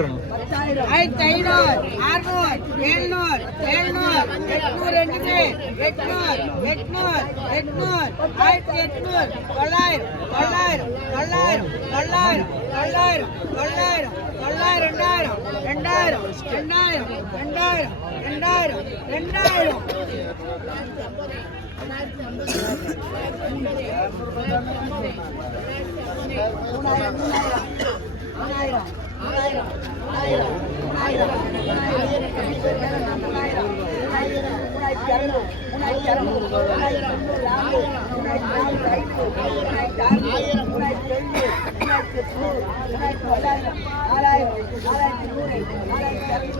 ஆயிரத்தி ஐநூறு அறுநூறு எழுநூறு எழுநூறு எட்நூறு ரெண்டு எட்நூறு எட்நூறு எட்நூறு ஆயிரத்தி எட்நூறு தொள்ளாயிரம் தொள்ளாயிரம் தொள்ளாயிரம் தொள்ளாயிரம் தொள்ளாயிரம் தொள்ளாயிரம் தொள்ளாயிரம் ரெண்டாயிரம் ரெண்டாயிரம் ரெண்டாயிரம் ரெண்டாயிரம் ரெண்டாயிரம் ரெண்டாயிரம் மூணாயிரம் மூணாயிரம் ஆறாயிரம் ஆறாயிரத்தி நூறு ஆறாயிரத்தி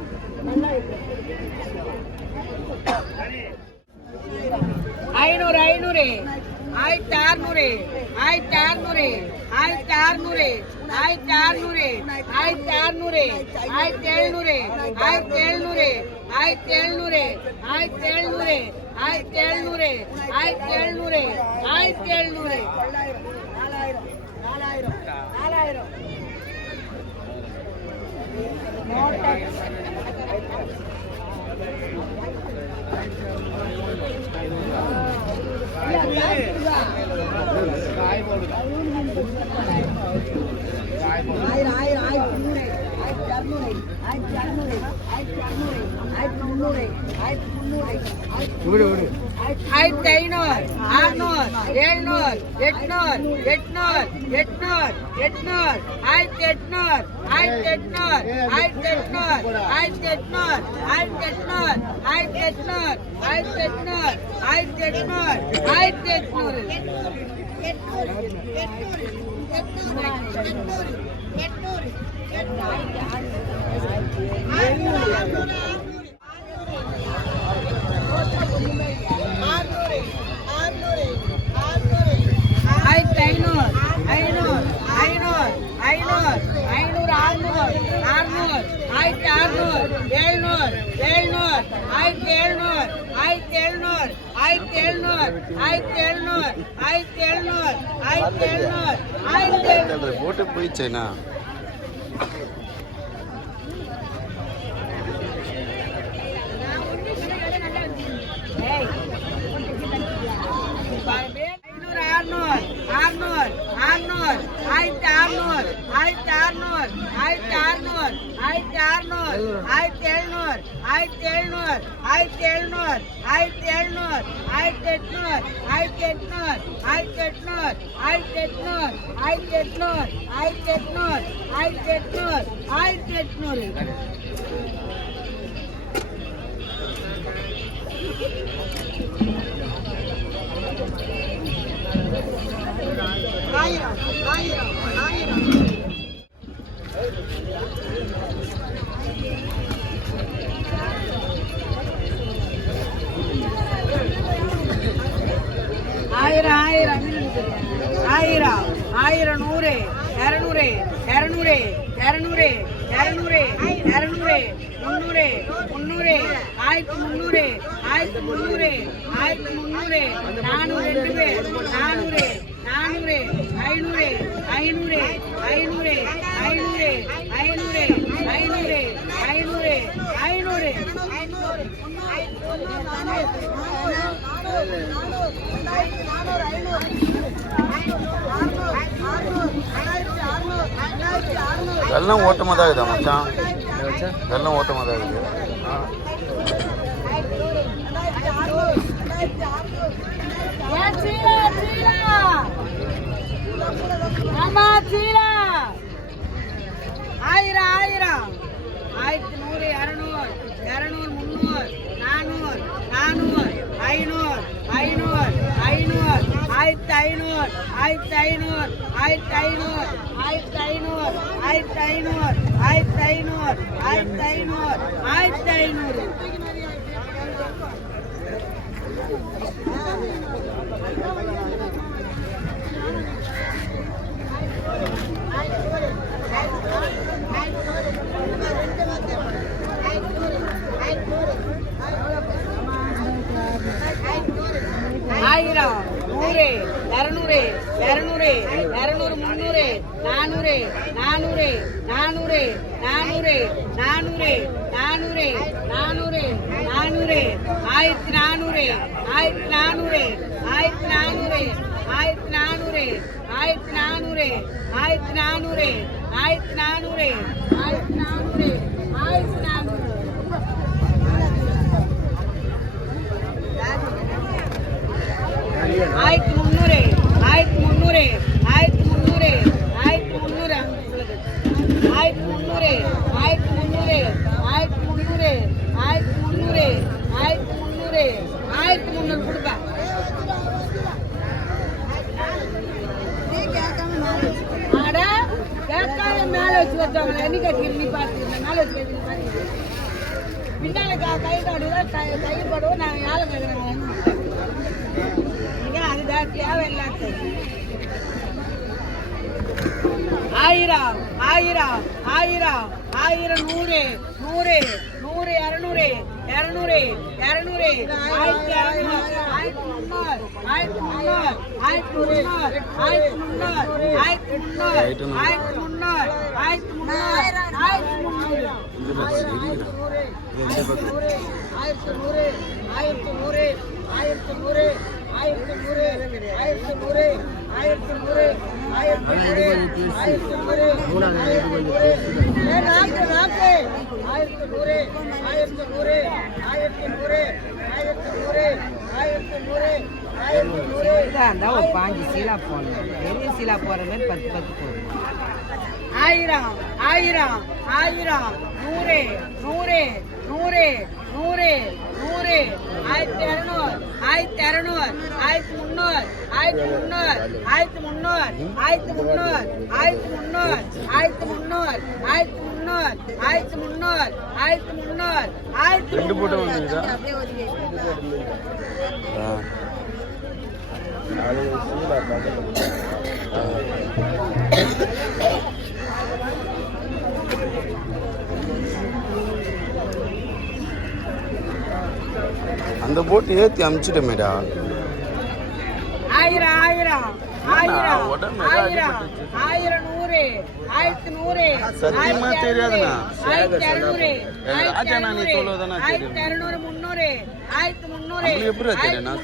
নুরে আই তার নুরে আই তার নুরে আই তার নুরে আই তার নুরে আই তার নুরে আই তেল নুরে আই তেল নুরে আই তেল নুরে আই তেল নুরে আই তেল নুরে আই তেল নুরে আই তেল নুরে விடு விடு ஆயிரத்தி அறுநூறு ஆயிரத்தி அறுநூறு ஆயிரத்தி அறுநூறு ஆயிரத்தி அறுநூறு ஆயிரத்தி எழுநூறு ஆயிரத்தி எழுநூறு ஆயிரத்தி எழுநூறு ஆயிரத்தி எழுநூறு ஆயிரத்தி எழுநூறு ஆயிரத்தி எழுநூறு ஆயிரத்தி எழுநூறு நாலாயிரம் நாலாயிரம் நாலாயிரம் ஆயிரம் ஆயிரம் ஆயிரத்தி நூறு ஆயிரத்தி அறுநூறு ஆயிரத்தி அறுநூறு ஆயிரத்தி அறுநூறு ஆயிரத்தி முந்நூறு ஆயிரத்தி முந்நூறு ஆயிரத்தி ஐநூறு அறுநூறு எழுநூறு எட்நூறு எட்நூறு எட்நூறு எட்நூறு ஆயிரத்தி எட்நூறு ஆயிரத்தி எட்நூறு ஆயிரத்தி எட்நூறு ஆயிரத்தி எட்நூறு ஆயிரத்தி எட்நூறு ஆயிரத்தி எட்நூறு ஆயிரத்தி எட்நூறு ஆயிரத்தி எட்நூறு ஆயிரத்தி எட்நூறு ஆயிரத்தி ஆயிரத்தி எழுநூறு ஆயிரத்தி எழுநூறு ஆயிரத்தி எழுநூறு ஆயிரத்தி எழுநூறு ஆயிரத்தி எழுநூறு ஆயிரத்தி எழுநூறு ஆயிரத்தி எழுநூறு போட்டு போயிடுச்சேண்ணா ஐநூறு அறுநூறு அறுநூறு அறுநூறு ஆயிரத்தி அறுநூறு ஆயிரத்தி அறுநூறு ஆயிரத்தி அறுநூறு ஆயிரத்தி அறுநூறு ஆயிரத்தி எழுநூறு ஆயிரத்தி எழுநூறு ஆயிரத்தி எழுநூறு ஆயிரத்தி எழுநூறு ஆயிரத்தி எட்நூறு ஆயிரத்தி எட்நூறு ஆயிரத்தி எட்நூறு ஆயிரத்தி எட்நூறு ஆயிரத்தி எட்நூறு ஆயிரத்தி எட்நூறு ஆயிரத்தி எட்நூறு ஆயிரத்தி எட்நூறு ஆயிரம் ஆயிரம் ஆயிரம் ஆயிரம் ஆயிரம் ஆயிரம் ஆயிரம் நூறு இரநூறு இரநூறு இரநூறு இரநூறு இரநூறு முந்நூறு முந்நூறு ஆயிரத்தி முந்நூறு ஆயிரத்தி முந்நூறு ஆயிரத்தி முந்நூறு நானூறு ரெண்டு பேர் நானூறு நானூறு ஐநூறு ஐநூறு ஐநூறு ஐநூறு ஐநூறு ஐநூறு ஐநூறு ஐநூறு ஐநூறு எல்லாம் ஓட்டமாக தான் இருக்குதா மச்சான் எல்லாம் ஓட்டமாக தான் இருக்குது ஏன் சீலா, சீலா? ஆமா, சீலா. ஆயிரம் ஆயிரம் ஆயிரத்தி நூறு இரநூறு இரநூறு முந்நூறு நானூறு நானூறு ஐநூறு ஐநூறு ஐநூறு ஆயிரத்தி ஐநூறு ஆயிரத்தி ஐநூறு ஆயிரத்தி ஐநூறு ஆயிரத்தி ஆயிரத்தி ஐநூறு ஆயிரத்தி ஐநூறு ஆயிரத்தி ஐநூறு ஆயிரத்தி ஐநூறு ஆயிரம் நூறு இரநூறு இரநூறு இரநூறு முந்நூறு. நானூறு நானூறு நானூறு நானூறு நானூறு நானூறு நானூறு நானூறு ஆயிரத்தி நானூறு ஆயிரத்தி நானூறு ஆயிரத்தி நானூறு ஆயிரத்தி நானூறு ஆயிரத்தி நானூறு ஆயிரத்தி நானூறு ஆயிரத்தி நானூறு. ஆயிரத்தி நானூறு ஆயிரத்தி நானூறு ஆயிரத்தி முந்நூறு ஆயிரத்தி முந்நூறு ஆயிரத்தி முந்நூறு ஆயிரத்தி முந்நூறு ஆயிரத்தி முந்நூறு ஆயிரத்தி முந்நூறு ஆயிரத்தி முந்நூறு ஆயிரத்தி முந்நூறு ஆயிரத்தி முந்நூறு ஆயிரத்தி முந்நூறு கொடுப்பா. மேல வச்சு வச்சவங்கள என்ன கட்டி நீ பார்த்து மேல வச்சு வச்சு நீ பின்னால கை- கை யாரை அதுதான் தேவையில்லாத ஆயிரம் ஆயிரம் ஆயிரம் ஆயிரம் நூறு நூறு நூறு இரநூறு இரநூறு இரநூறு ஆயிரத்தி இரநூறு ஆயிரத்தி முந்நூறு ஆயிரத்தி முந்நூறு ஆயிரத்தி முந்நூறு ஆயிரத்தி முந்நூறு ஆயிரத்தி முந்நூறு ஆயிரத்தி முந்நூறு ஆயிரத்தி முந்நூறு ஆயிரத்தி முந்நூறு ஆயிரத்தி நூறு ஆயிரத்தி நூறு ஆயிரத்தி நூறு ஆயிரத்தி நூறு ஆயிரத்தி நூறு ஆயிரத்தி நூறு ஆயிரத்தி நூறு ஆயிரத்தி நூறு. ஆயிரத்தி நூறு ஆயிரத்தி நூறு ஆயிரத்தி நூறு ஆயிரத்தி நூறு ஆயிரத்தி நூறு ஆயிரத்தி நூறு இதாக இருந்தால் ஒரு பாஞ்சு சீலா போடணும். பெரிய சீலா போடுற மாதிரி பத்து பத்து போடணும். ஆயிரம் ஆயிரம் ஆயிரம். நூறு நூறு நூறு நூறு. நூறு ஆயிரத்தி இரநூறு ஆயிரத்தி இரநூறு ஆயிரத்தி முந்நூறு ஆயிரத்தி முந்நூறு ஆயிரத்தி முந்நூறு ஆயிரத்தி முந்நூறு ஆயிரத்தி முந்நூறு ஆயிரத்தி முந்நூறு ஆயிரத்தி முந்நூறு ஆயிரத்தி முந்நூறு ஆயிரத்தி முந்நூறு ஆயிரத்தி ரெண்டு போட்டோ வந்துருக்குதா? அந்த போட்டு ஏற்றி அமுச்சிட்டமேடா. ஆயிரம் ஆயிரம் சத்தியமா தெரியாதுண்ணா. ராஜா நீ ஆயிரத்தி முந்நூறு எப்படி தெரியும் நான்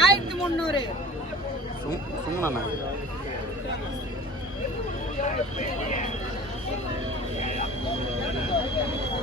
ஆயிரத்தி முந்நூறு சும்மா Thank.